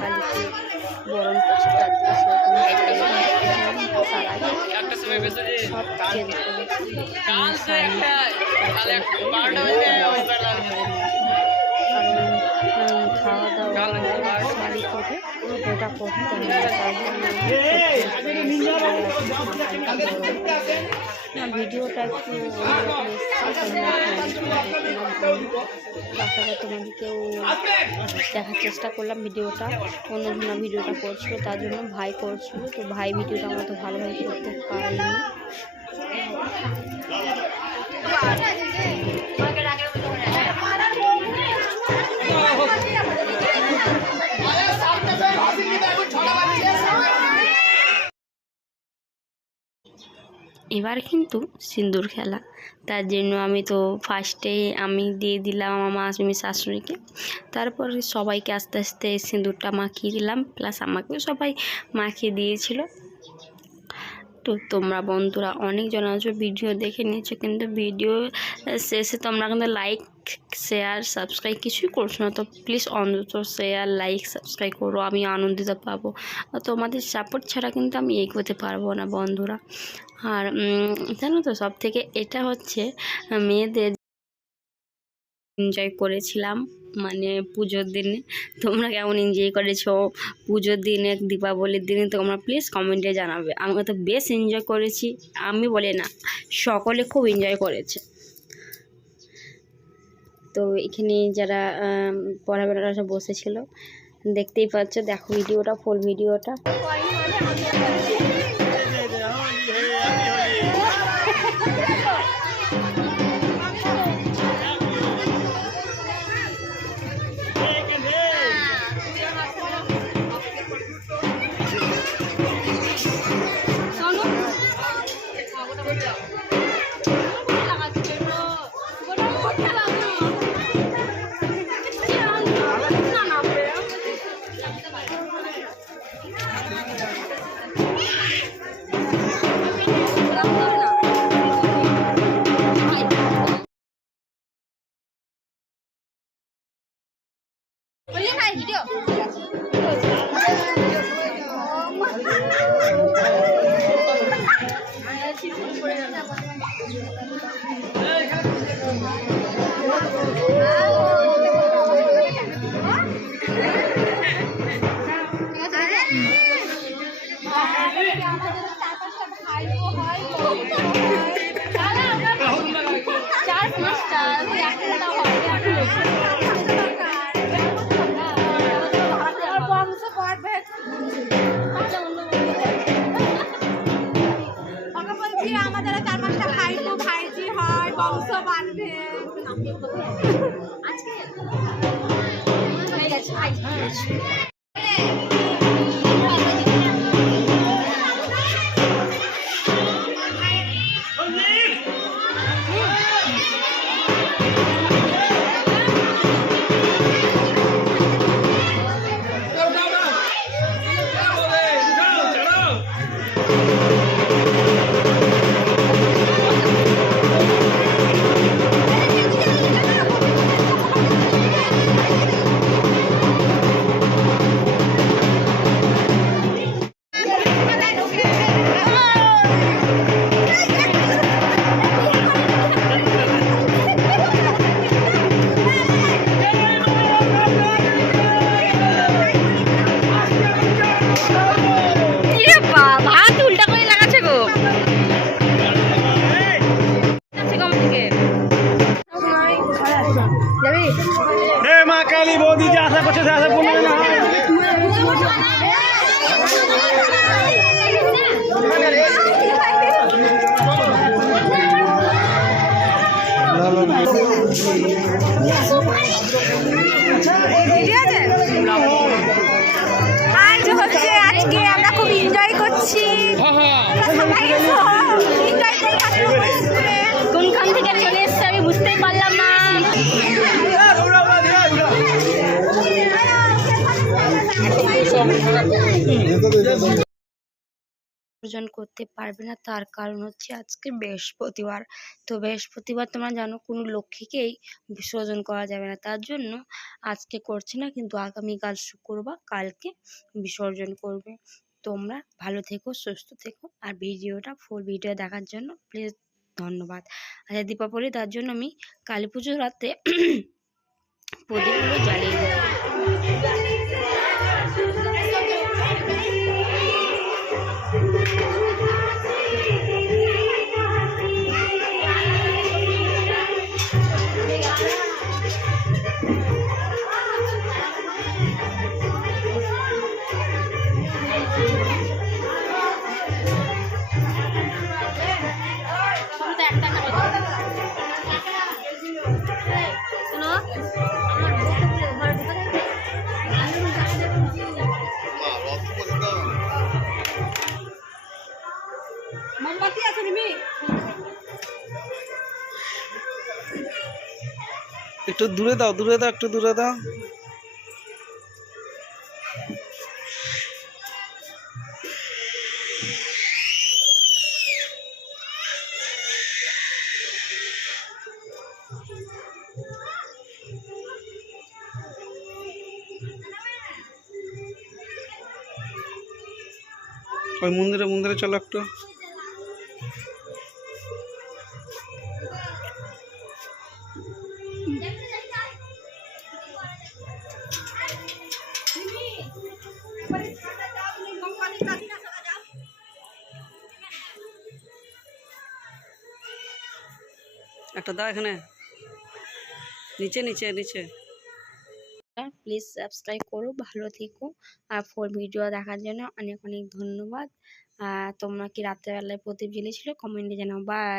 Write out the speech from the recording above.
কালীকে বরণ করছে, তার জন্য সব চেঞ্জ করেছি। কারণ খাওয়া দাওয়া শাড়ি করে ওটা করতে হবে, তার জন্য ভিডিওটা একটু তারপরে তোমাদেরকেও দেখার চেষ্টা করলাম। ভিডিওটা অন্যজনা ভিডিওটা করছিল, তার জন্য ভাই করছিল, তো ভাই ভিডিওটা আমরা তো ভালোভাবে করতে পারিনি। এবার কিন্তু সিঁদুর খেলা, তার জন্য আমি তো ফার্স্টে আমি দিয়ে দিলাম আমার মামি শাশুড়িকে, তারপরে সবাইকে আস্তে আস্তে সিঁদুরটা মাখিয়ে দিলাম, প্লাস আমাকেও সবাই মাখিয়ে দিয়েছিল। তো তোমরা বন্ধুরা অনেকজন আছো ভিডিও দেখে নিয়েছো, কিন্তু ভিডিও শেষে তোমরা কিন্তু লাইক শেয়ার সাবস্ক্রাইব কিছুই করছো না, তো প্লিজ অন্তত শেয়ার লাইক সাবস্ক্রাইব করো, আমি আনন্দিত পাবো। তোমাদের সাপোর্ট ছাড়া কিন্তু আমি এগোতে পারবো না বন্ধুরা। আর জানো তো সব থেকে এটা হচ্ছে মেয়েদের এনজয় করেছিলাম, মানে পুজোর দিনে। তোমরা কেমন এনজয় করেছো পুজোর দিনে, দীপাবলির দিনে, তোমরা প্লিজ কমেন্টে জানাবে। আমি তো বেশ এনজয় করেছি, আমি বলে না, সকলে খুব এনজয় করেছে। তো এখানে যারা পড়াবেলারা সব বসেছিল দেখতেই পাচ্ছ, দেখো ভিডিওটা, ফুল ভিডিওটা। আমাদের 4-5টা ভাইপো ভাইজি হয়, বংশ বাঁধবে। আজকে হয়ে গেছে। মা কালী বৌদি যে আশা করছে সে আশা পূর্ণ না হয়। আজ হচ্ছে আজকে আমরা খুব এনজয় করছি, কোনখান থেকে চলে এসছে আমি বুঝতেই পারলাম না। বিসর্জন করতে পারবে না, তার কারণ হচ্ছে আজকে বৃহস্পতিবার। তো বৃহস্পতিবার তোমরা জানো কোনো লক্ষ্মীকেই বিসর্জন করা যাবে না, তার জন্য আজকে করছে না, কিন্তু আগামীকাল শুক্রবার কালকে বিসর্জন করবে। তোমরা ভালো থেকো, সুস্থ থেকো, আর ভিডিওটা ফুল ভিডিও দেখার জন্য প্লিজ ধন্যবাদ। আচ্ছা দীপাবলি, তার জন্য আমি কালী পুজোর রাতে প্রদীপগুলো জ্বালিয়ে দেবো। মোমবাতি আছে নিবি? একটু দূরে দাও, দূরে দাও, একটু দূরে দাও। ওই মন্দিরে মন্দিরে চলো একটু। একটা দাও এখানে, নিচে নিচে নিচে। প্লিজ সাবস্ক্রাইব করো, ভালো থেকো, আর ফুল ভিডিও দেখার জন্য অনেক অনেক ধন্যবাদ। তোমরা কি রাত্রেবেলায় প্রদীপ জ্বেলেছিলে কমেন্টে জানাও। বাই।